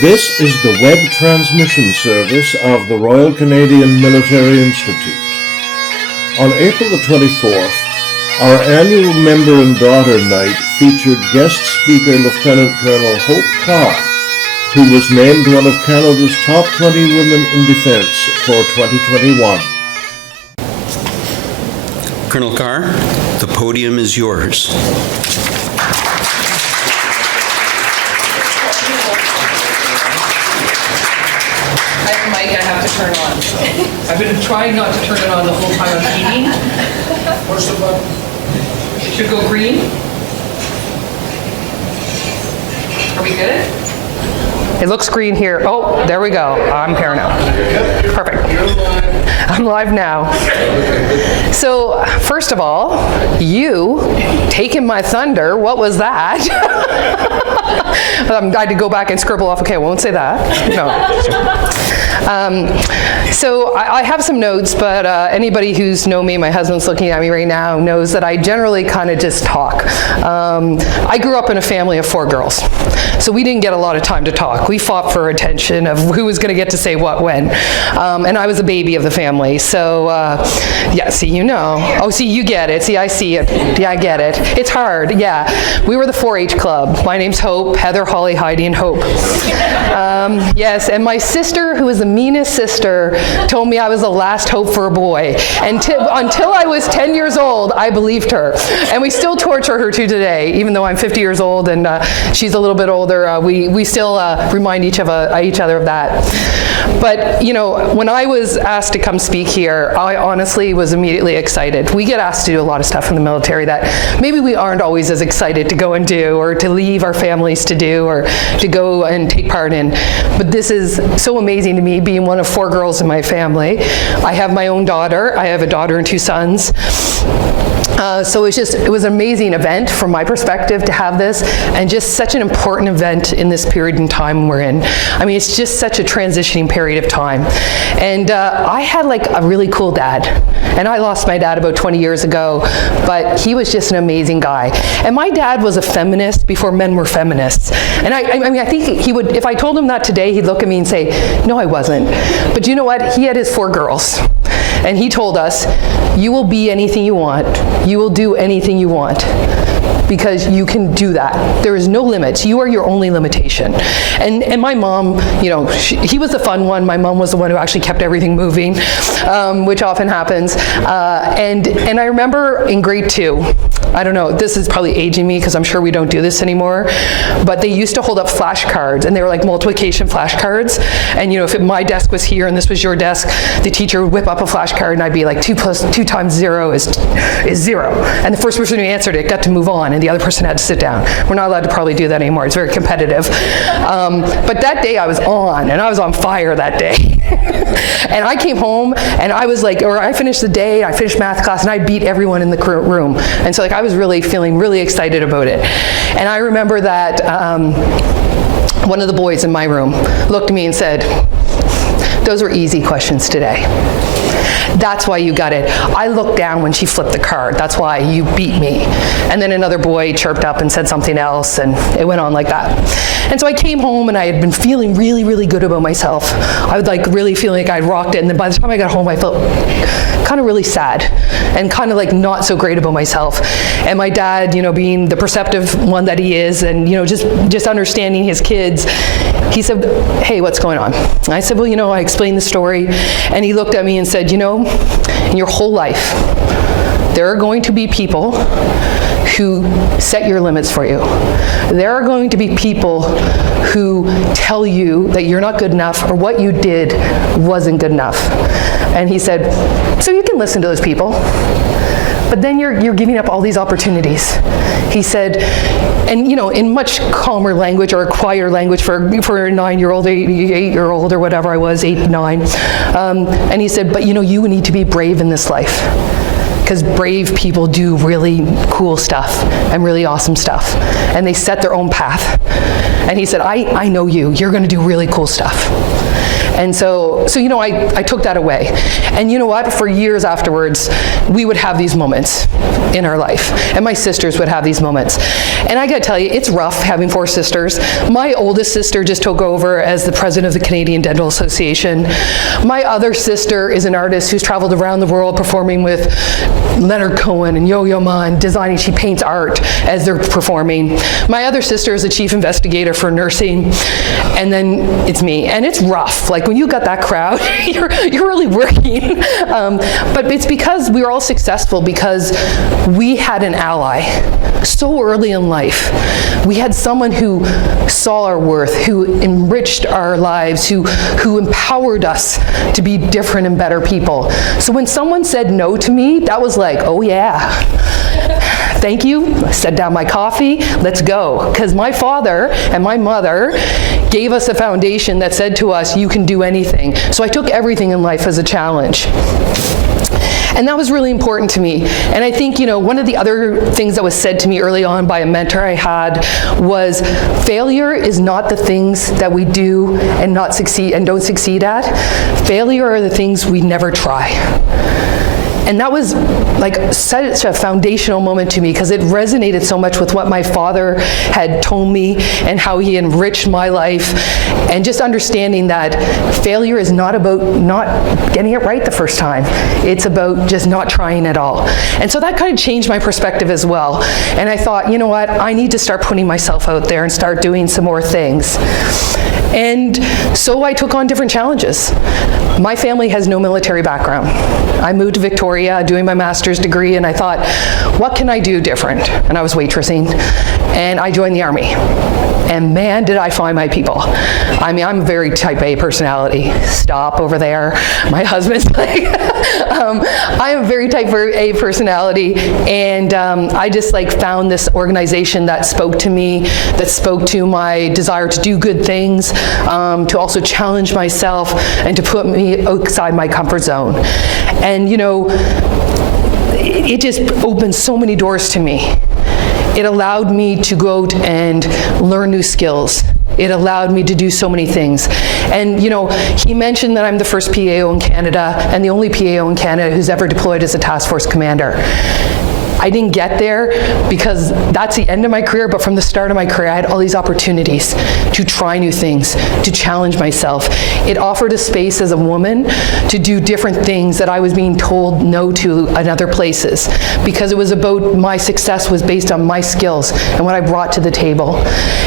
This is the web transmission service of the Royal Canadian Military Institute. On April the 24th, our annual Member and Daughter Night featured guest speaker Lieutenant Colonel Hope Carr, who was named one of Canada's top 20 women in defence for 2021. Colonel Carr, the podium is yours. I have to turn on. I've been trying not to turn it on the whole time I'm eating. Where's the button? It should go green. Are we good? It looks green here. Oh, there we go. I'm here now. Perfect. I'm live now. So, first of all, you taking my thunder. What was that? I had to go back and scribble off. Okay, I won't say that. No. So I have some notes, but anybody who's known me, my husband's looking at me right now, knows that I generally kind of just talk. I grew up in a family of 4 girls, so we didn't get a lot of time to talk. We fought for attention of who was going to get to say what when. And I was the baby of the family, so yeah, see, you know. Oh, see, you get it. See, I see it. Yeah, I get it. It's hard, yeah. We were the 4-H club. My name's Hope, Heather, Holly, Heidi, and Hope. Yes, and my sister, who was the meanest sister, told me I was the last hope for a boy. And until I was 10 years old, I believed her. And we still torture her to today, even though I'm 50 years old and she's a little bit older. We still remind each other of that. But, you know, when I was asked to come speak here, I honestly was immediately excited. We get asked to do a lot of stuff in the military that maybe we aren't always as excited to go and do, or to leave our families to do, or to go and take part in. But this is so amazing to me, being one of 4 girls in my family. I have my own daughter. I have a daughter and 2 sons. So it was an amazing event from my perspective to have this, and just such an important event in this period in time we're in. I mean, it's just such a transitioning period of time. And I had like a really cool dad, and I lost my dad about 20 years ago, but he was just an amazing guy. And my dad was a feminist before men were feminists. And I mean, I think he would, if I told him that today, he'd look at me and say, no, I wasn't. But you know what? He had his 4 girls. And he told us, you will be anything you want. You will do anything you want, because you can do that. There is no limits. You are your only limitation. And my mom, you know, he was the fun one. My mom was the one who actually kept everything moving, which often happens. And I remember in grade 2, I don't know, this is probably aging me because I'm sure we don't do this anymore, but they used to hold up flashcards, and they were like multiplication flashcards. And you know, if my desk was here and this was your desk, the teacher would whip up a flashcard and I'd be like, 2 times 0 is 0. And the first person who answered it got to move on, and the other person had to sit down. We're not allowed to probably do that anymore. It's very competitive. But that day I was on, and I was on fire that day. And I came home and I was like, or I finished the day, I finished math class, and I beat everyone in the room. And so like I was really feeling really excited about it. And I remember that one of the boys in my room looked at me and said, those were easy questions today. That's why you got it. I looked down when she flipped the card. That's why you beat me. And then another boy chirped up and said something else, and it went on like that. And so I came home and I had been feeling really, really good about myself. I was like really feeling like I'd rocked it. And then by the time I got home, I felt kind of really sad and kind of like not so great about myself. And my dad, you know, being the perceptive one that he is, and you know, just understanding his kids, he said, hey, what's going on? And I said, well, you know, I explained the story. And he looked at me and said, you know, in your whole life, there are going to be people who set your limits for you. There are going to be people who tell you that you're not good enough, or what you did wasn't good enough. And he said, so you can listen to those people, but then you're giving up all these opportunities. He said, and you know, in much calmer language, or a quieter language for a 9-year-old, 8-year-old, or whatever I was, 8, 9. And he said, but you know, you need to be brave in this life, because brave people do really cool stuff and really awesome stuff, and they set their own path. And he said, I know you're going to do really cool stuff. And so you know, I took that away. And you know what? For years afterwards, we would have these moments in our life. And my sisters would have these moments. And I gotta tell you, it's rough having 4 sisters. My oldest sister just took over as the president of the Canadian Dental Association. My other sister is an artist who's traveled around the world performing with Leonard Cohen and Yo-Yo Ma and designing. She paints art as they're performing. My other sister is a chief investigator for nursing. And then it's me. And it's rough. Like when you got that crowd, you're really working. But it's because we were all successful because we had an ally so early in life. We had someone who saw our worth, who enriched our lives, who empowered us to be different and better people. So when someone said no to me, that was like, oh yeah. Thank you. I set down my coffee. Let's go. Because my father and my mother gave us a foundation that said to us, you can do anything. So I took everything in life as a challenge. And that was really important to me. And I think, you know, one of the other things that was said to me early on by a mentor I had was failure is not the things that we do and not succeed and don't succeed at. Failure are the things we never try. And that was like such a foundational moment to me because it resonated so much with what my father had told me and how he enriched my life, and just understanding that failure is not about not getting it right the first time. It's about just not trying at all. And so that kind of changed my perspective as well. And I thought, you know what, I need to start putting myself out there and start doing some more things. And so I took on different challenges. My family has no military background. I moved to Victoria doing my master's degree, and I thought, what can I do different? And I was waitressing, and I joined the Army. And man, did I find my people. I mean, I'm a very type A personality. Stop over there. My husband's like, I am a very type A personality, and I just like found this organization that spoke to me, that spoke to my desire to do good things, to also challenge myself, and to put me outside my comfort zone. And you know, it just opened so many doors to me. It allowed me to go out and learn new skills. It allowed me to do so many things. And you know, he mentioned that I'm the first PAO in Canada and the only PAO in Canada who's ever deployed as a task force commander. I didn't get there because that's the end of my career, but from the start of my career, I had all these opportunities to try new things, to challenge myself. It offered a space as a woman to do different things that I was being told no to in other places, because it was about my success was based on my skills and what I brought to the table.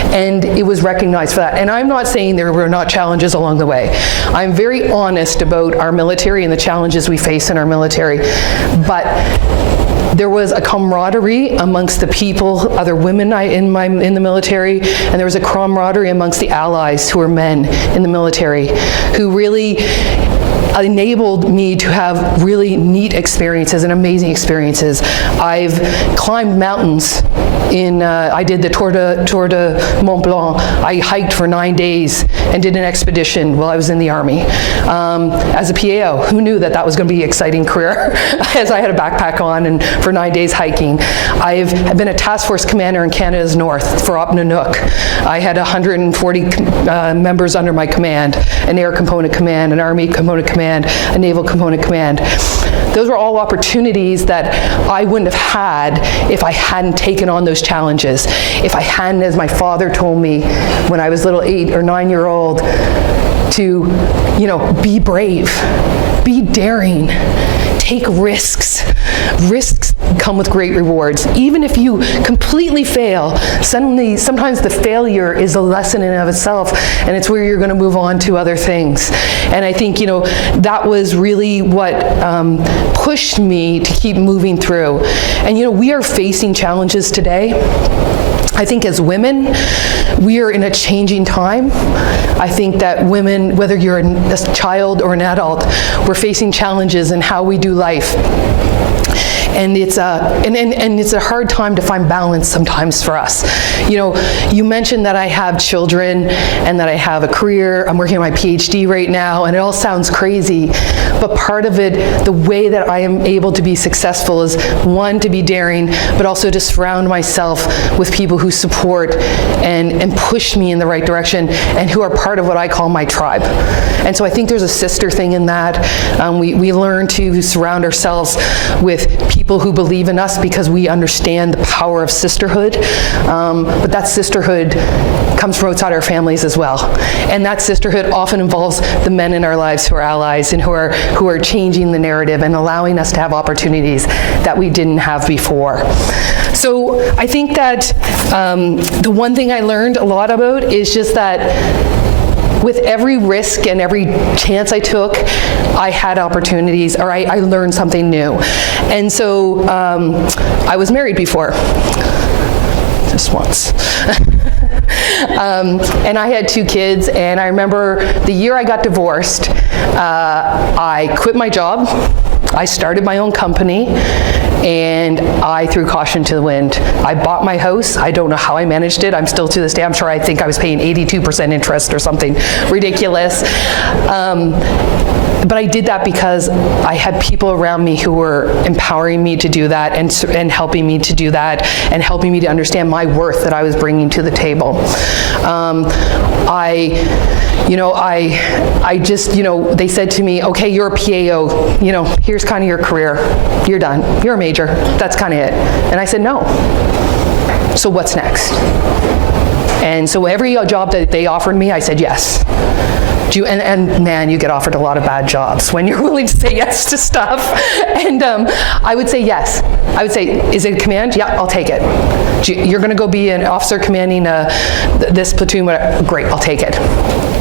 And it was recognized for that. And I'm not saying there were not challenges along the way. I'm very honest about our military and the challenges we face in our military. But there was a camaraderie amongst the people, other women in the military, and there was a camaraderie amongst the allies who were men in the military, who really enabled me to have really neat experiences and amazing experiences. I've climbed mountains. I did the Tour de Mont Blanc. I hiked for 9 days and did an expedition while I was in the Army. As a PAO, who knew that that was going to be an exciting career as I had a backpack on and for 9 days hiking. I've been a task force commander in Canada's North for Op NANOOK. I had 140 members under my command, an air component command, an army component command, a naval component command. Those were all opportunities that I wouldn't have had if I hadn't taken on those challenges. If I hadn't, as my father told me when I was little 8 or 9-year-old, to, you know, be brave, be daring, take risks. Risks come with great rewards. Even if you completely fail, sometimes the failure is a lesson in and of itself, and it's where you're going to move on to other things. And I think, you know, that was really what pushed me to keep moving through. And, you know, we are facing challenges today. I think as women, we are in a changing time. I think that women, whether you're a child or an adult, we're facing challenges in how we do life. And it's a hard time to find balance sometimes for us. You know, you mentioned that I have children and that I have a career. I'm working on my PhD right now, and it all sounds crazy, but part of it, the way that I am able to be successful is, one, to be daring, but also to surround myself with people who support and push me in the right direction, and who are part of what I call my tribe. And so I think there's a sister thing in that. We learn to surround ourselves with people who believe in us because we understand the power of sisterhood. But that sisterhood comes from outside our families as well. And that sisterhood often involves the men in our lives who are allies and who are changing the narrative and allowing us to have opportunities that we didn't have before. So I think that the one thing I learned a lot about is just that with every risk and every chance I took, I had opportunities, or I learned something new. And so I was married before, just once. And I had 2 kids, and I remember the year I got divorced, I quit my job, I started my own company, and I threw caution to the wind. I bought my house. I don't know how I managed it. I'm still, to this day, I'm sure I think I was paying 82% interest or something ridiculous. But I did that because I had people around me who were empowering me to do that, and helping me to do that, and helping me to understand my worth that I was bringing to the table. I just, they said to me, okay, you're a PAO, here's kind of your career. You're done. You're a major. That's kind of it. And I said, no. So what's next? And so every job that they offered me, I said yes. And man, you get offered a lot of bad jobs when you're willing to say yes to stuff. And I would say yes. I would say, is it a command? Yeah, I'll take it. You're going to go be an officer commanding this platoon? Great, I'll take it.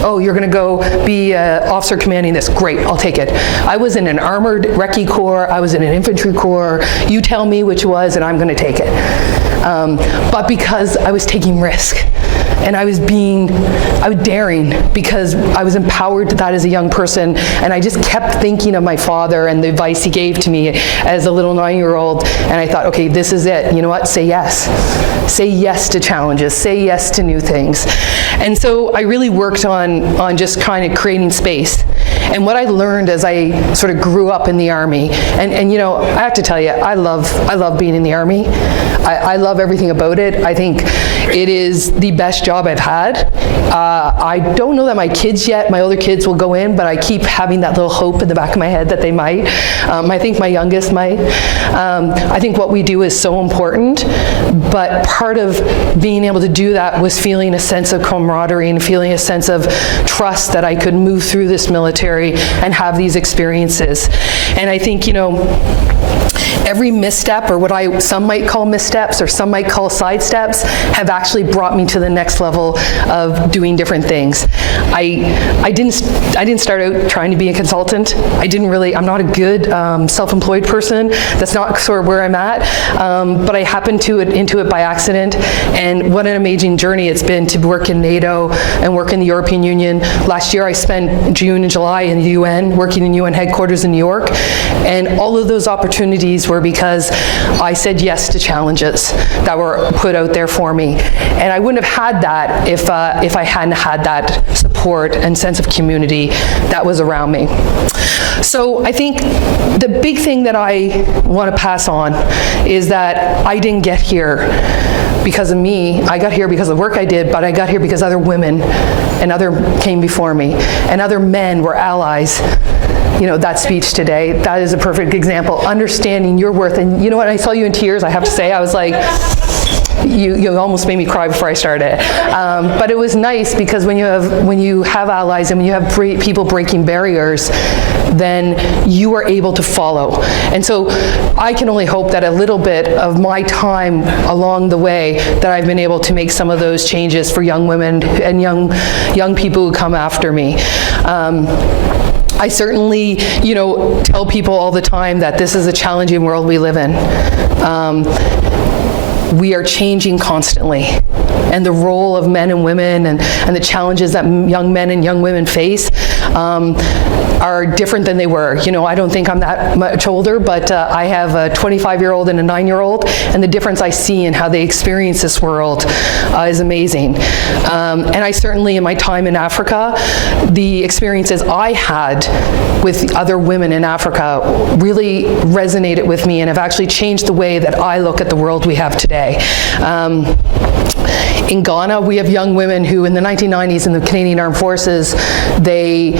Oh, you're going to go be an officer commanding this? Great, I'll take it. I was in an armored recce corps. I was in an infantry corps. You tell me which was, and I'm going to take it. But because I was taking risk, and I was daring, because I was empowered to that as a young person, and I just kept thinking of my father and the advice he gave to me as a little 9-year-old, and I thought, okay, this is it. You know what? Say yes. Say yes to challenges. Say yes to new things. And so I really worked on just kind of creating space. And what I learned as I sort of grew up in the Army, and I have to tell you, I love being in the Army. I love everything about it. I think it is the best job I've had. I don't know that my kids yet, my older kids will go in, but I keep having that little hope in the back of my head that they might. I think my youngest might. I think what we do is so important, but part of being able to do that was feeling a sense of camaraderie and feeling a sense of trust that I could move through this military and have these experiences. And I think, every misstep, or what some might call missteps or some might call sidesteps, have actually brought me to the next level of doing different things. I didn't start out trying to be a consultant. I'm not a good self-employed person. That's not sort of where I'm at. But I happened into it by accident, and what an amazing journey it's been to work in NATO and work in the European Union. Last year I spent June and July in the UN, working in UN headquarters in New York, and all of those opportunities were because I said yes to challenges that were put out there for me. And I wouldn't have had that if I hadn't had that support and sense of community that was around me. So I think the big thing that I want to pass on is that I didn't get here because of me. I got here because of the work I did, but I got here because other women and other came before me, and other men were allies. That speech today, that is a perfect example. Understanding your worth. And you know what, I saw you in tears, I have to say. I was like, you almost made me cry before I started. But it was nice because when you have allies and when you have people breaking barriers, then you are able to follow. And so I can only hope that a little bit of my time along the way that I've been able to make some of those changes for young women and young people who come after me. I certainly, tell people all the time that this is a challenging world we live in. We are changing constantly. and the role of men and women and the challenges that young men and young women face are different than they were. You know, I don't think I'm that much older, but I have a 25-year-old and a 9-year-old, and the difference I see in how they experience this world is amazing. And I certainly, in my time in Africa, the experiences I had with other women in Africa really resonated with me and have actually changed the way that I look at the world we have today. In Ghana, we have young women who, in the 1990s in the Canadian Armed Forces, they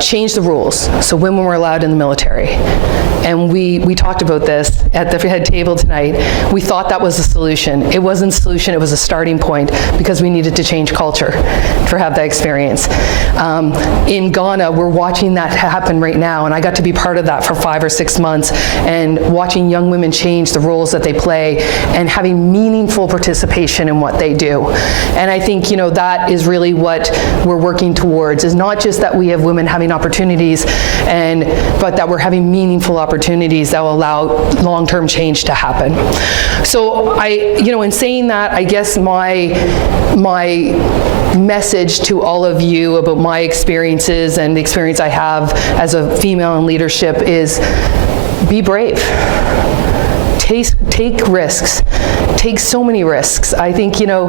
changed the rules. So women were allowed in the military. And we talked about this at the head table tonight. We thought that was the solution. It wasn't a solution, it was a starting point, because we needed to change culture to have that experience. In Ghana, we're watching that happen right now, and I got to be part of that for 5 or 6 months, and watching young women change the roles that they play and having meaningful participation in what they do. And I think, you know, that is really what we're working towards, is not just that we have women having opportunities, but that we're having meaningful opportunities that will allow long-term change to happen. So in saying that, I guess my message to all of you about my experiences and the experience I have as a female in leadership is be brave. Take risks. Take so many risks. I think, you know,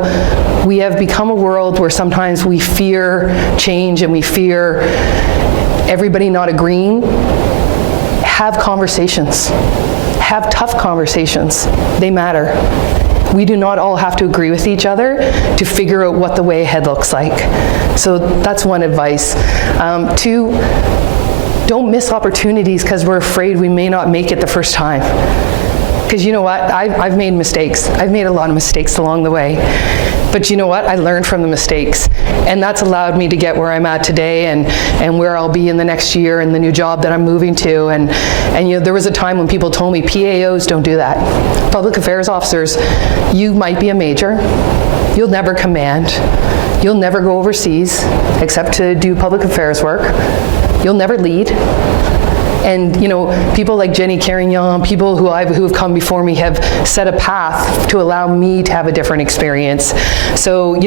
we have become a world where sometimes we fear change and we fear everybody not agreeing. Have conversations. Have tough conversations. They matter. We do not all have to agree with each other to figure out what the way ahead looks like. So that's one advice. 2, don't miss opportunities because we're afraid we may not make it the first time. Because you know what, I've made mistakes. I've made a lot of mistakes along the way. But you know what, I learned from the mistakes. And that's allowed me to get where I'm at today and where I'll be in the next year and the new job that I'm moving to. And you know, there was a time when people told me, PAOs don't do that. Public affairs officers, you might be a major, you'll never command, you'll never go overseas except to do public affairs work, you'll never lead. And you know, people like Jenny Carignan, people who have come before me have set a path to allow me to have a different experience. So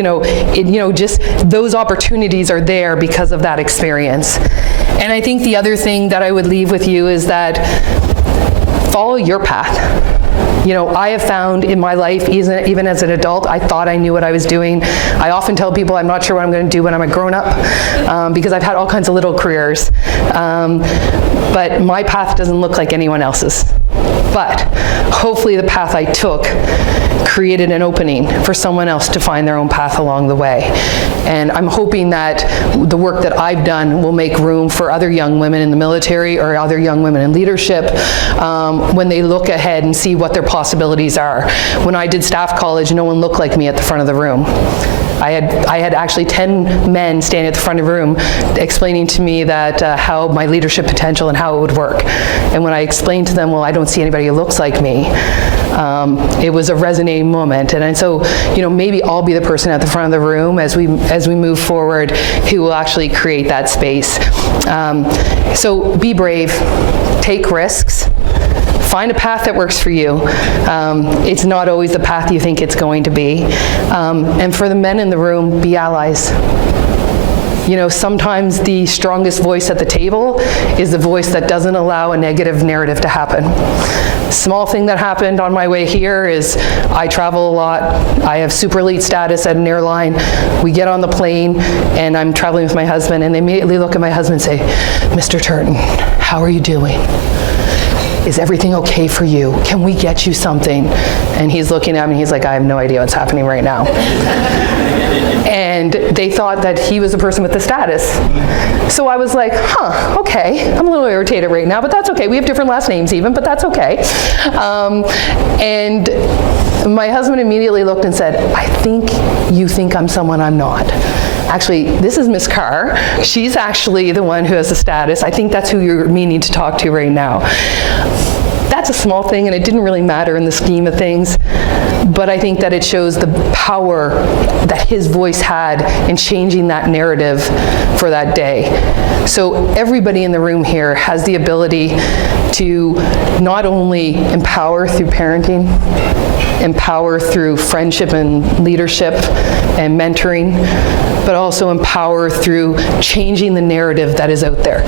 just those opportunities are there because of that experience. And I think the other thing that I would leave with you is that follow your path. You know, I have found in my life, even as an adult, I thought I knew what I was doing. I often tell people I'm not sure what I'm going to do when I'm a grown-up because I've had all kinds of little careers. But my path doesn't look like anyone else's. But hopefully the path I took created an opening for someone else to find their own path along the way. And I'm hoping that the work that I've done will make room for other young women in the military or other young women in leadership when they look ahead and see what their possibilities are. When I did staff college, no one looked like me at the front of the room. I had actually 10 men standing at the front of the room explaining to me that how my leadership potential and how it would work. And when I explained to them, well, I don't see anybody who looks like me, it was a resonating moment. And so, you know, maybe I'll be the person at the front of the room as we move forward who will actually create that space. So be brave, take risks. Find a path that works for you. It's not always the path you think it's going to be. And for the men in the room, be allies. You know, sometimes the strongest voice at the table is the voice that doesn't allow a negative narrative to happen. Small thing that happened on my way here is I travel a lot. I have super elite status at an airline. We get on the plane and I'm traveling with my husband and they immediately look at my husband and say, Mr. Turton, how are you doing? Is everything okay for you? Can we get you something? And he's looking at me, he's like, I have no idea what's happening right now. And they thought that he was the person with the status. So I was like, okay. I'm a little irritated right now, but that's okay. We have different last names even, but that's okay. And my husband immediately looked and said, I think you think I'm someone I'm not. Actually, this is Miss Carr. She's actually the one who has the status. I think that's who you're meaning to talk to right now. That's a small thing, and it didn't really matter in the scheme of things, but I think that it shows the power that his voice had in changing that narrative for that day. So everybody in the room here has the ability to not only empower through parenting, empower through friendship and leadership and mentoring, but also empower through changing the narrative that is out there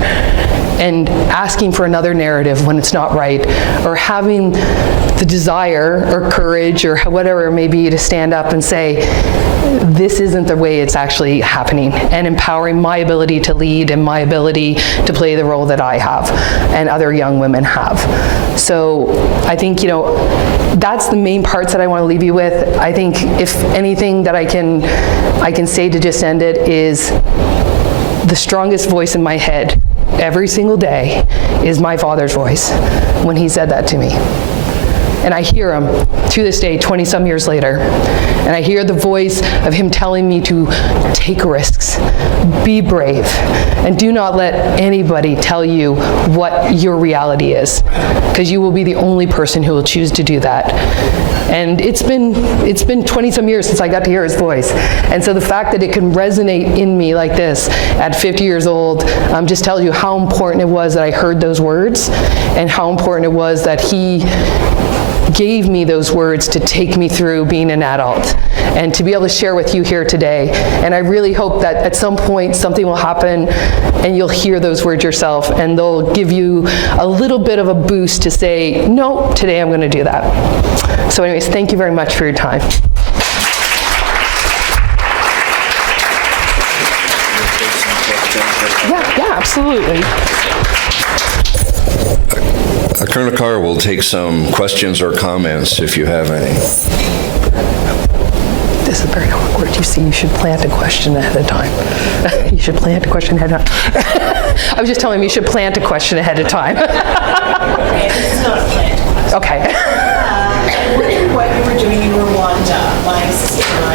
and asking for another narrative when it's not right, or having the desire or courage or whatever it may be to stand up and say, this isn't the way it's actually happening, and empowering my ability to lead and my ability to play the role that I have and other young women have. So I think, that's the main parts that I want to leave you with. I think if anything that I can say to just end it is the strongest voice in my head every single day is my father's voice when he said that to me. And I hear him to this day, 20-some years later. And I hear the voice of him telling me to take risks, be brave, and do not let anybody tell you what your reality is, because you will be the only person who will choose to do that. And it's been 20-some years since I got to hear his voice. And so the fact that it can resonate in me like this at 50 years old just tells you how important it was that I heard those words, and how important it was that he gave me those words to take me through being an adult and to be able to share with you here today. And I really hope that at some point something will happen and you'll hear those words yourself, and they'll give you a little bit of a boost to say, no, today I'm going to do that. So anyways, thank you very much for your time. Yeah, absolutely. Colonel Carr will take some questions or comments if you have any. This is very awkward. You see, you should plant a question ahead of time. You should plant a question ahead of time. I was just telling him you should plant a question ahead of time. Okay, this is not a planned question. Okay. What you were doing in Rwanda, my sister and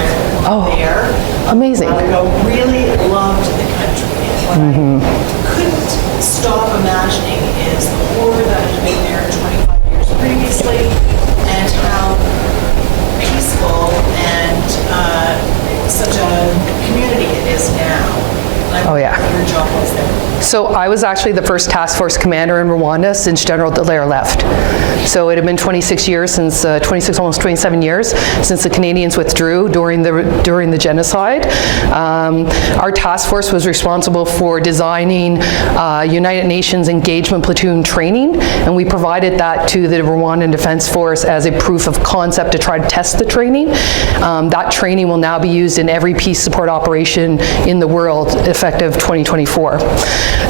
I were there. Amazing. Really loved the country. And what I couldn't stop imagining is the horror that had been there 25 years previously, and how peaceful and such a community it is now. Oh, yeah. Your job was there. So I was actually the first task force commander in Rwanda since General Dallaire left. So it had been 26 years since, almost 27 years since the Canadians withdrew during the genocide. Our task force was responsible for designing United Nations engagement platoon training, and we provided that to the Rwandan Defense Force as a proof of concept to try to test the training. That training will now be used in every peace support operation in the world effective 2024.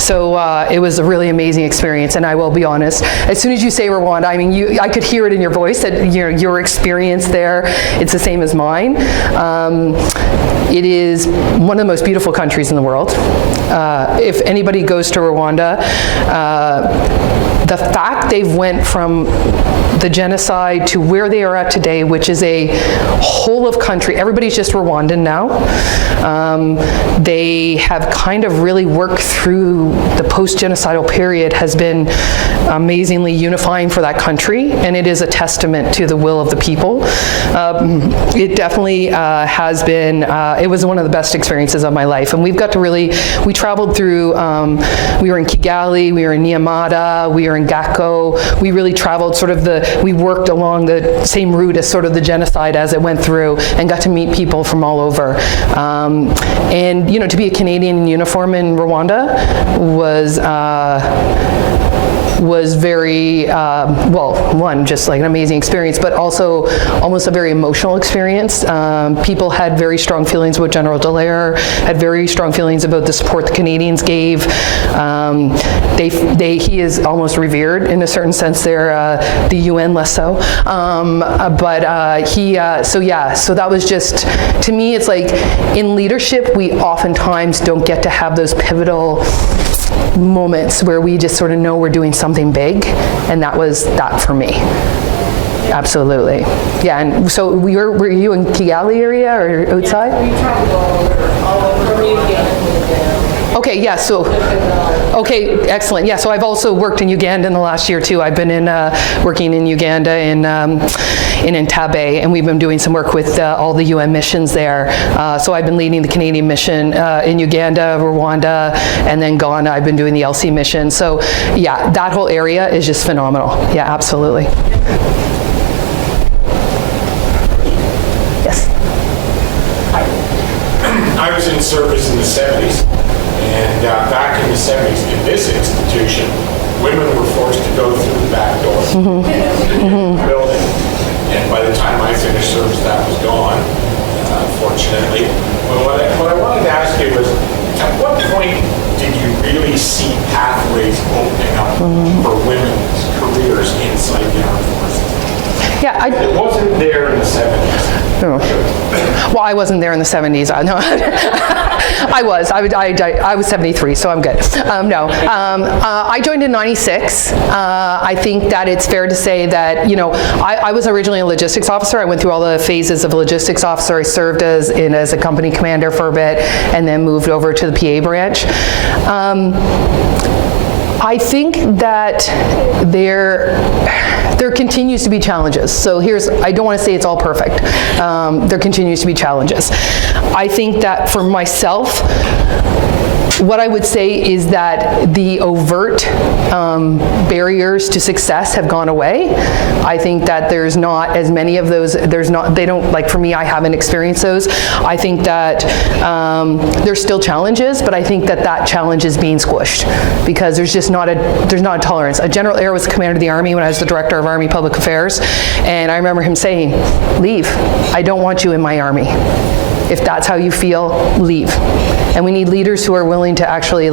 So it was a really amazing experience, and I will be honest, as soon as you say Rwanda, I mean, I could hear it in your voice that your experience there, it's the same as mine. It is one of the most beautiful countries in the world. If anybody goes to Rwanda, the fact they've went from the genocide to where they are at today, which is a whole of country, everybody's just Rwandan now. They have kind of really worked through the post-genocidal period, has been amazingly unifying for that country, and it is a testament to the will of the people. It definitely has been, it was one of the best experiences of my life, and we've got to really, we traveled through, we were in Kigali, we were in Nyamata, we were in Gako, we really traveled sort of we worked along the same route as sort of the genocide as it went through, and got to meet people from all over. And to be a Canadian in uniform in Rwanda was very, one, just like an amazing experience, but also almost a very emotional experience. People had very strong feelings about General Dallaire, had very strong feelings about the support the Canadians gave. He is almost revered in a certain sense there, the UN less so. So that was just, to me, it's like in leadership, we oftentimes don't get to have those pivotal moments where we just sort of know we're doing something big, and that was that for me. Absolutely. Yeah, and so were you in Kigali area or outside? We traveled all over Okay, yeah, so, okay, excellent. Yeah, so I've also worked in Uganda in the last year too. I've been working in Uganda in Entebbe, and we've been doing some work with all the UN missions there. So I've been leading the Canadian mission in Uganda, Rwanda, and then Ghana. I've been doing the Elsie mission. So yeah, that whole area is just phenomenal. Yeah, absolutely. 70s. And back in the 70s, in this institution, women were forced to go through the back door in the building. And by the time I finished service, that was gone, fortunately. But what I wanted to ask you was, at what point did you really see pathways opening up for women's careers inside the armed forces? Yeah, It wasn't there in the 70s. No. Well, I wasn't there in the 70s. No, I was. I was 73, so I'm good. I joined in '96. I think that it's fair to say that, I was originally a logistics officer. I went through all the phases of a logistics officer. I served as a company commander for a bit, and then moved over to the PA branch. I think that there continues to be challenges. So I don't want to say it's all perfect. There continues to be challenges. I think that for myself, what I would say is that the overt barriers to success have gone away. I think that there's not as many of those. For me, I haven't experienced those. I think that there's still challenges, but I think that challenge is being squished because there's not a tolerance. A General Eyre was commander of the Army when I was the director of Army Public Affairs, and I remember him saying, "Leave. I don't want you in my army. If that's how you feel, leave." And we need leaders who are willing to actually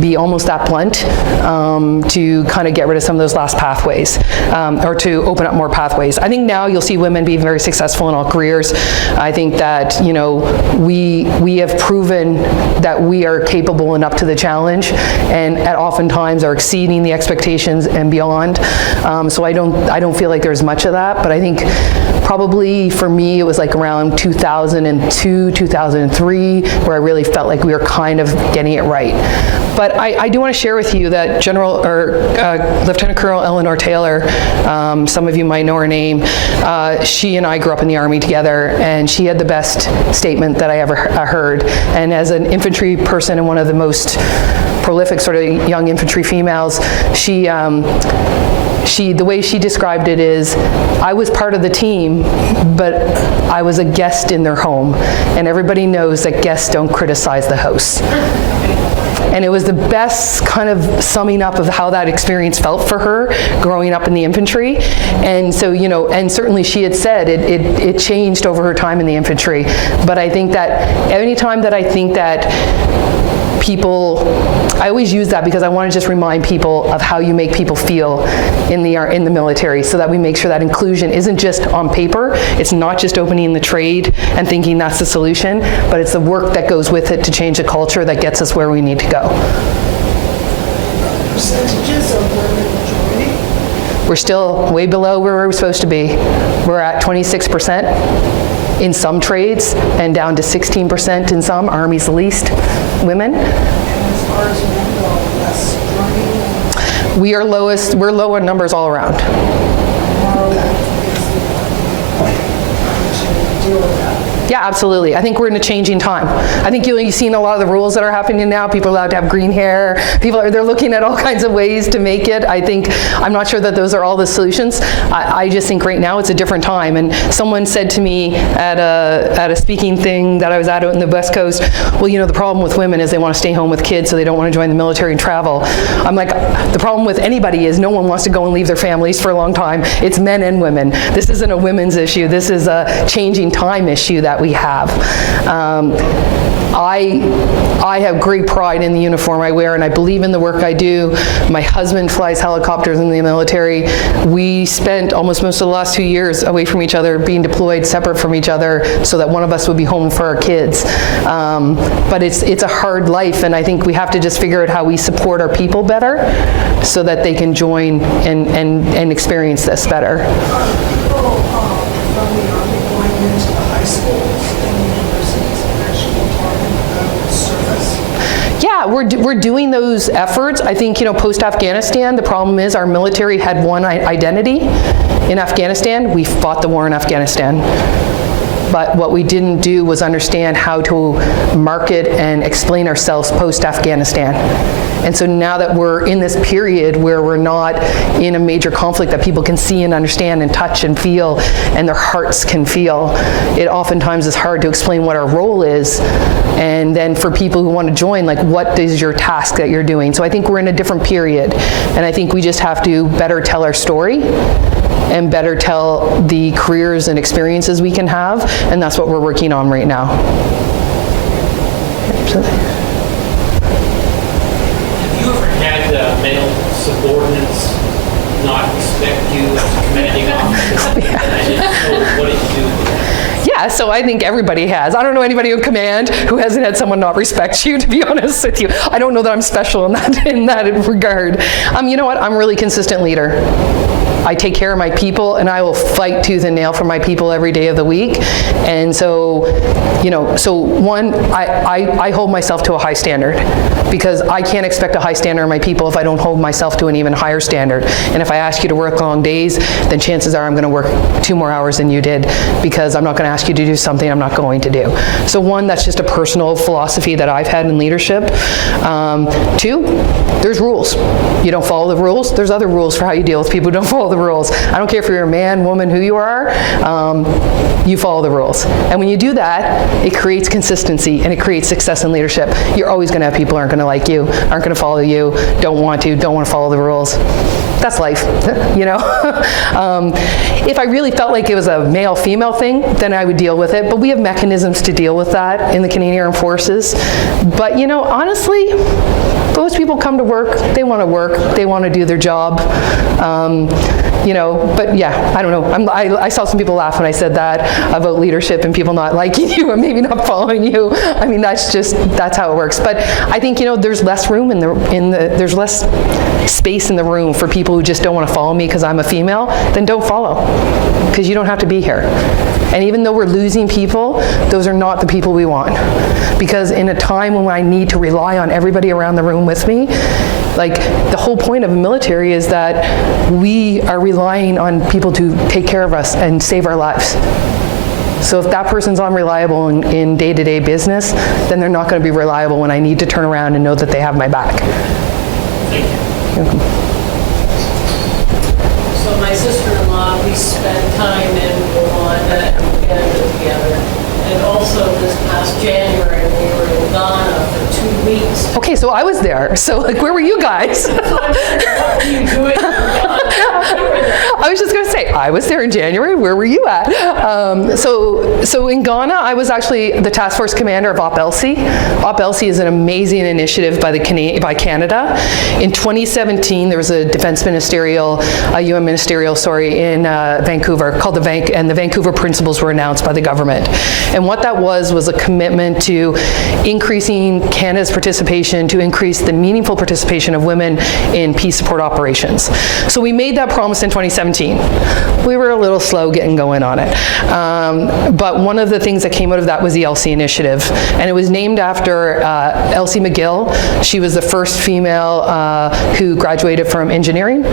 be almost that blunt to kind of get rid of some of those last pathways or to open up more pathways. I think now you'll see women be very successful in all careers. I think that, we have proven that we are capable and up to the challenge and oftentimes are exceeding the expectations and beyond. So I don't feel like there's much of that, but I think probably for me it was around 2002, 2003 where I really felt like we were kind of getting it right. But I do want to share with you that Lieutenant Colonel Eleanor Taylor, some of you might know her name, she and I grew up in the Army together, and she had the best statement that I ever heard. And as an infantry person and one of the most prolific sort of young infantry females, the way she described it is, I was part of the team, but I was a guest in their home. And everybody knows that guests don't criticize the host. And it was the best kind of summing up of how that experience felt for her growing up in the infantry. And so, and certainly she had said it changed over her time in the infantry. But I think that any time that I think that I always use that because I want to just remind people of how you make people feel in the military, so that we make sure that inclusion isn't just on paper. It's not just opening the trade and thinking that's the solution, but it's the work that goes with it to change the culture that gets us where we need to go. Percentages of women majority? We're still way below where we're supposed to be. We're at 26% in some trades and down to 16% in some. Army's the least women. And as far as men go, less joining? We're low in numbers all around. How is to deal with that? Yeah, absolutely. I think we're in a changing time. I think you've seen a lot of the rules that are happening now. People are allowed to have green hair. They're looking at all kinds of ways to make it. I'm not sure that those are all the solutions. I just think right now it's a different time. And someone said to me at a speaking thing that I was at out in the West Coast, well, the problem with women is they want to stay home with kids, so they don't want to join the military and travel. I'm like, the problem with anybody is no one wants to go and leave their families for a long time. It's men and women. This isn't a women's issue. This is a changing time issue that we have. I have great pride in the uniform I wear, and I believe in the work I do. My husband flies helicopters in the military. We spent almost most of the last 2 years away from each other, being deployed separate from each other, so that one of us would be home for our kids. But it's a hard life, and I think we have to just figure out how we support our people better so that they can join and experience this better. People from the Army going into the high schools and universities and actually talking about service? Yeah, we're doing those efforts. I think, post-Afghanistan, the problem is our military had one identity. In Afghanistan, we fought the war in Afghanistan. but what we didn't do was understand how to market and explain ourselves post-Afghanistan. And so now that we're in this period where we're not in a major conflict that people can see and understand and touch and feel and their hearts can feel, it oftentimes is hard to explain what our role is. And then for people who want to join, like, what is your task that you're doing? So I think we're in a different period. And I think we just have to better tell our story and better tell the careers and experiences we can have. And that's what we're working on right now. Male subordinates not respect you as a commanding officer? Yeah. What did you do? Yeah, so I think everybody has. I don't know anybody in command who hasn't had someone not respect you, to be honest with you. I don't know that I'm special in that regard. You know what? I'm a really consistent leader. I take care of my people, and I will fight tooth and nail for my people every day of the week. And so, you know, one, I hold myself to a high standard, because I can't expect a high standard of my people if I don't hold myself to an even higher standard. And if I ask you to work long days, then chances are I'm going to work 2 more hours than you did, because I'm not going to ask you to do something I'm not going to do. So one, that's just a personal philosophy that I've had in leadership. 2, there's rules. You don't follow the rules, there's other rules for how you deal with people who don't follow the rules. I don't care if you're a man, woman, who you are, you follow the rules. And when you do that, it creates consistency and it creates success in leadership. You're always going to have people who aren't going to like you, aren't going to follow you, don't want to follow the rules. That's life, you know? If I really felt like it was a male-female thing, then I would deal with it. But we have mechanisms to deal with that in the Canadian Armed Forces. But, you know, honestly, those people come to work, they want to work, they want to do their job. You know, but yeah, I don't know. I saw some people laugh when I said that about leadership and people not liking you and maybe not following you. I mean, that's how it works. But I think, you know, there's less room there's less space in the room for people who just don't want to follow me because I'm a female. Then don't follow, because you don't have to be here. And even though we're losing people, those are not the people we want. Because in a time when I need to rely on everybody around the room with me, like, the whole point of the military is that we are relying on people to take care of us and save our lives. So if that person's unreliable in day-to-day business, then they're not going to be reliable when I need to turn around and know that they have my back. Thank you. You're welcome. So my sister-in-law, we spent time in Rwanda and Canada together. And also this past January, we were in Ghana for 2 weeks. Okay, so I was there. So, like, where were you guys? So I'm wondering, what were you doing in Ghana? I was just going to say, I was there in January. Where were you at? So in Ghana, I was actually the task force commander of Op Elsie. Op Elsie is an amazing initiative by Canada. In 2017, there was a defense ministerial, UN ministerial, in Vancouver called the Vancouver Principles were announced by the government. And what that was a commitment to increasing Canada's participation, to increase the meaningful participation of women in peace support operations. So we made that promise in 2017. We were a little slow getting going on it. But one of the things that came out of that was the Elsie initiative. And it was named after Elsie McGill. She was the first female who graduated from engineering.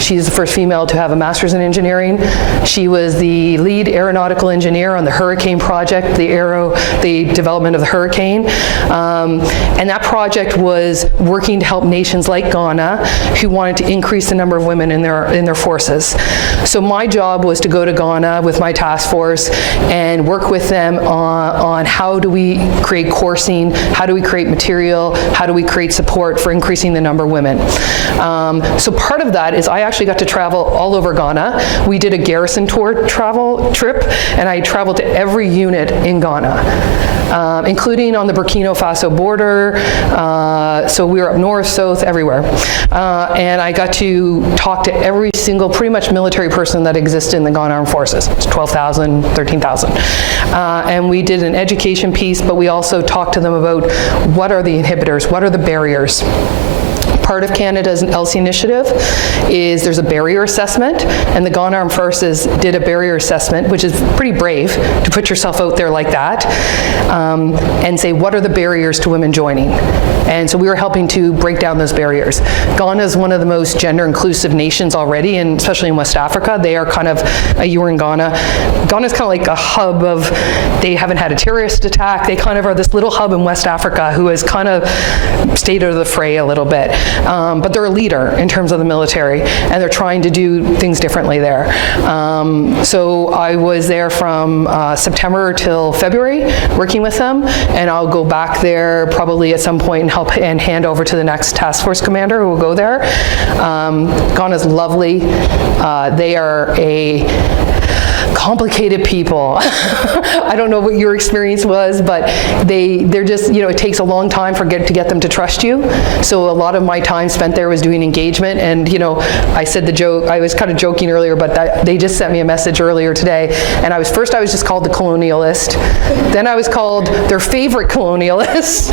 She's the first female to have a master's in engineering. She was the lead aeronautical engineer on the Hurricane project, the development of the Hurricane. And that project was working to help nations like Ghana who wanted to increase the number of women in their forces. So my job was to go to Ghana with my task force and work with them on how do we create coursing, how do we create material, how do we create support for increasing the number of women. So part of that is I actually got to travel all over Ghana. We did a garrison trip, and I traveled to every unit in Ghana, including on the Burkina Faso border. So we were up north, south, everywhere. And I got to talk to every single pretty much military person that existed in the Ghana Armed Forces. It's 12,000, 13,000. And we did an education piece, but we also talked to them about what are the inhibitors, what are the barriers. part of Canada's Elsie initiative is there's a barrier assessment, and the Ghana Armed Forces did a barrier assessment, which is pretty brave to put yourself out there like that, and say, what are the barriers to women joining? And so we were helping to break down those barriers. Ghana is one of the most gender-inclusive nations already, and especially in West Africa. They are kind of, you were in Ghana. Ghana's kind of like a hub of, they haven't had a terrorist attack. They kind of are this little hub in West Africa who has kind of stayed out of the fray a little bit. But they're a leader in terms of the military, and they're trying to do things differently there. So I was there from September till February working with them, and I'll go back there probably at some point and help and hand over to the next task force commander who will go there. Ghana's lovely. They are a complicated people. I don't know what your experience was, but they're just, you know, it takes a long time to get them to trust you. So a lot of my time spent there was doing engagement, and, you know, I said the joke, I was kind of joking earlier, but they just sent me a message earlier today, and I was just called the colonialist, then I was called their favorite colonialist,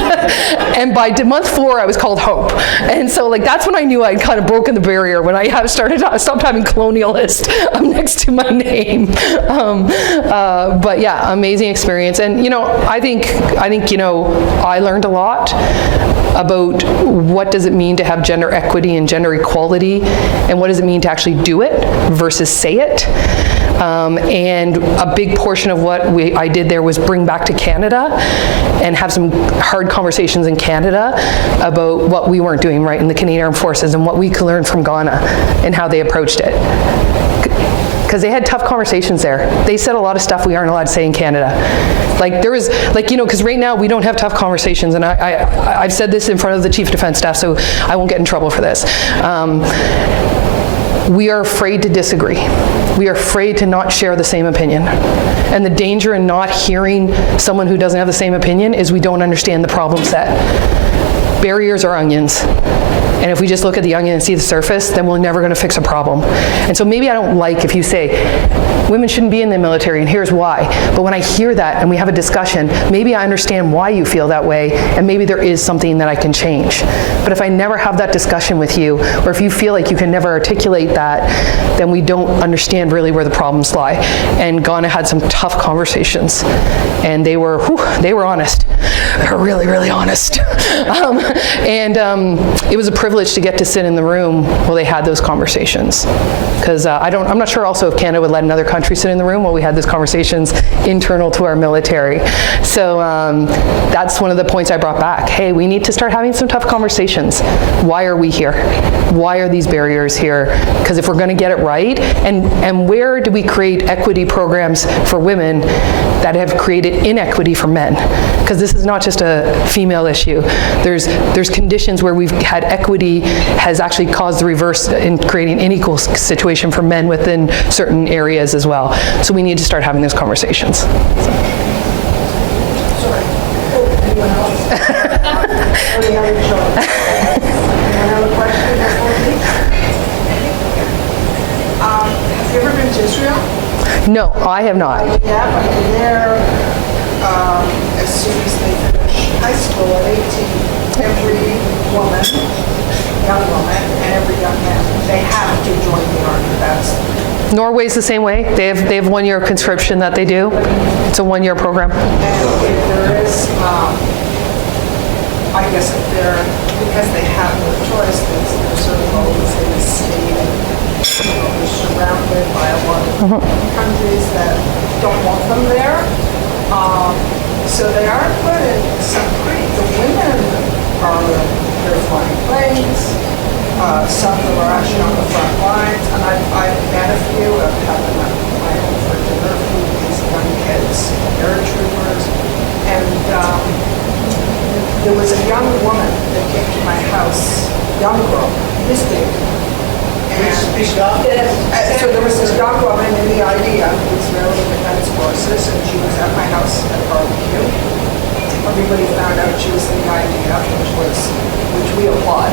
and by month 4 I was called Hope. And so, like, that's when I knew I'd kind of broken the barrier, when I stopped having colonialist next to my name. But yeah, amazing experience. And, you know, I think, you know, I learned a lot about what does it mean to have gender equity and gender equality, and what does it mean to actually do it versus say it. And a big portion of what I did there was bring back to Canada and have some hard conversations in Canada about what we weren't doing right in the Canadian Armed Forces and what we could learn from Ghana and how they approached it. Because they had tough conversations there. They said a lot of stuff we aren't allowed to say in Canada. Like, there was, like, you know, because right now we don't have tough conversations, and I've said this in front of the Chief of Defense Staff, so I won't get in trouble for this. We are afraid to disagree. We are afraid to not share the same opinion. And the danger in not hearing someone who doesn't have the same opinion is we don't understand the problem set. Barriers are onions. And if we just look at the onion and see the surface, then we're never going to fix a problem. And so maybe I don't like if you say, women shouldn't be in the military, and here's why. But when I hear that and we have a discussion, maybe I understand why you feel that way, and maybe there is something that I can change. But if I never have that discussion with you, or if you feel like you can never articulate that, then we don't understand really where the problems lie. And Ghana had some tough conversations, and they were honest. They were really, really honest. It was a privilege to get to sit in the room while they had those conversations. Because I'm not sure also if Canada would let another country sit in the room while we had those conversations internal to our military. So that's one of the points I brought back. Hey, we need to start having some tough conversations. Why are we here? Why are these barriers here? Because if we're going to get it right, and where do we create equity programs for women that have created inequity for men? Because this is not just a female issue. There's conditions where we've had equity has actually caused the reverse in creating an unequal situation for men within certain areas as well. So we need to start having those conversations. Sorry. Anyone else? Another question? Have you ever been to Israel? No, I have not. Yeah, but they're there as soon as they finish high school at 18. Every woman, young woman, and every young man, they have to join the Army. That's Norway's the same way. They have 1 year conscription that they do. It's a 1 year program. And if there is, I guess if they're, because they have no choice, there's certain roles in the state, you know, they're surrounded by a lot of countries that don't want them there. So they are put in some the women they're flying planes. Some of them are actually on the front lines, and I've met a few. I've had them at my home for dinner with these young kids, paratroopers, and there was a young woman that came to my house, young girl, this big. So there was this young woman in the IDF, the Israeli Defense Forces, and she was at my house at a barbecue. Everybody found out she was in the IDF, which we applaud.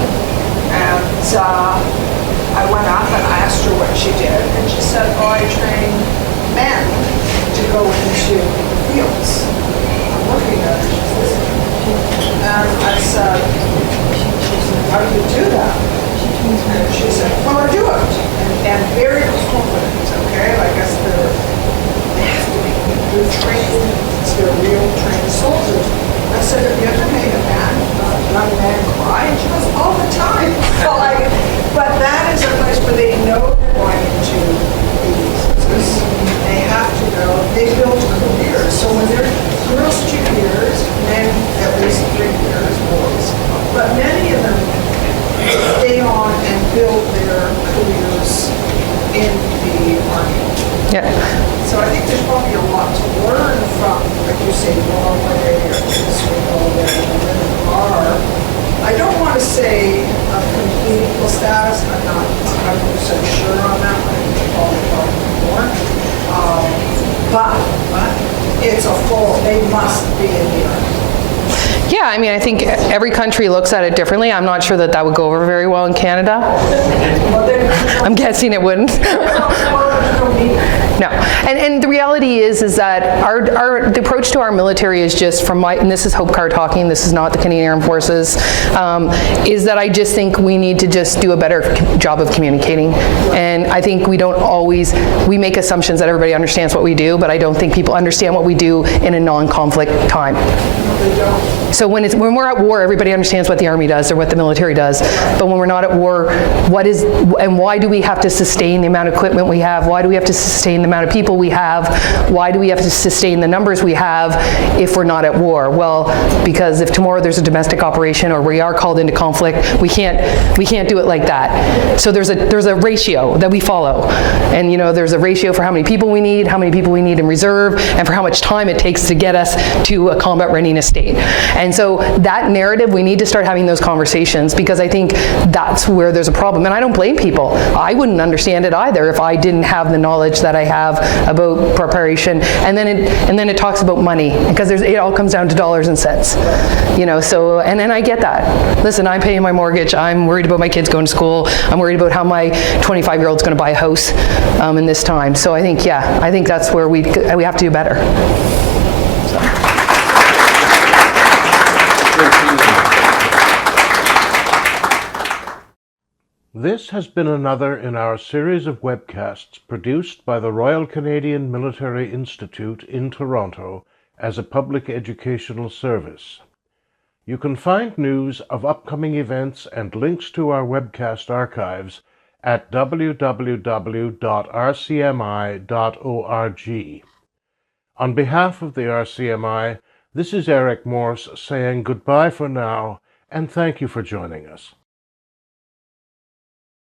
And I went up and I asked her what she did, and she said, "Oh, I train men to go into the fields." I'm looking at her, she's listening. And I said, "How do you do that?" they're trained, they're real trained soldiers. I said, have you ever made a young man cry? And she goes, all the time. So but that is a place where they know they're going into these. They have to know. They build careers. So when they're girls 2 years, men at least 3 years, boys. But many of them stay on and build their careers in the Army. Yeah. So I think there's probably a lot to learn from, like you say, Norway or Israel, where the women are. I don't want to say a complete equal status. I'm not 100% sure on that one. I think probably more. But it's a full, they must be in the Army. Yeah, I mean, I think every country looks at it differently. I'm not sure that that would go over very well in Canada. I'm guessing it wouldn't. No, and the reality is that the approach to our military is just from and this is Hope Carr talking, this is not the Canadian Armed Forces, is that I just think we need to just do a better job of communicating. And I think we don't always, we make assumptions that everybody understands what we do, but I don't think people understand what we do in a non-conflict time. So when we're at war, everybody understands what the Army does or what the military does. But when we're not at war, why do we have to sustain the amount of equipment we have? Why do we have to sustain the amount of people we have? Why do we have to sustain the numbers we have if we're not at war? Well, because if tomorrow there's a domestic operation or we are called into conflict, we can't do it like that. So there's a ratio that we follow. And there's a ratio for how many people we need in reserve, and for how much time it takes to get us to a combat readiness state. And so that narrative, we need to start having those conversations, because I think that's where there's a problem. And I don't blame people. I wouldn't understand it either if I didn't have the knowledge that I have about preparation. And then it talks about money, because it all comes down to dollars and cents. So and I get that. Listen, I'm paying my mortgage. I'm worried about my kids going to school. I'm worried about how my 25-year-old's going to buy a house in this time. So I think that's where we have to do better. This has been another in our series of webcasts produced by the Royal Canadian Military Institute in Toronto as a public educational service. You can find news of upcoming events and links to our webcast archives at www.rcmi.org. On behalf of the RCMI, this is Eric Morse saying goodbye for now, and thank you for joining us.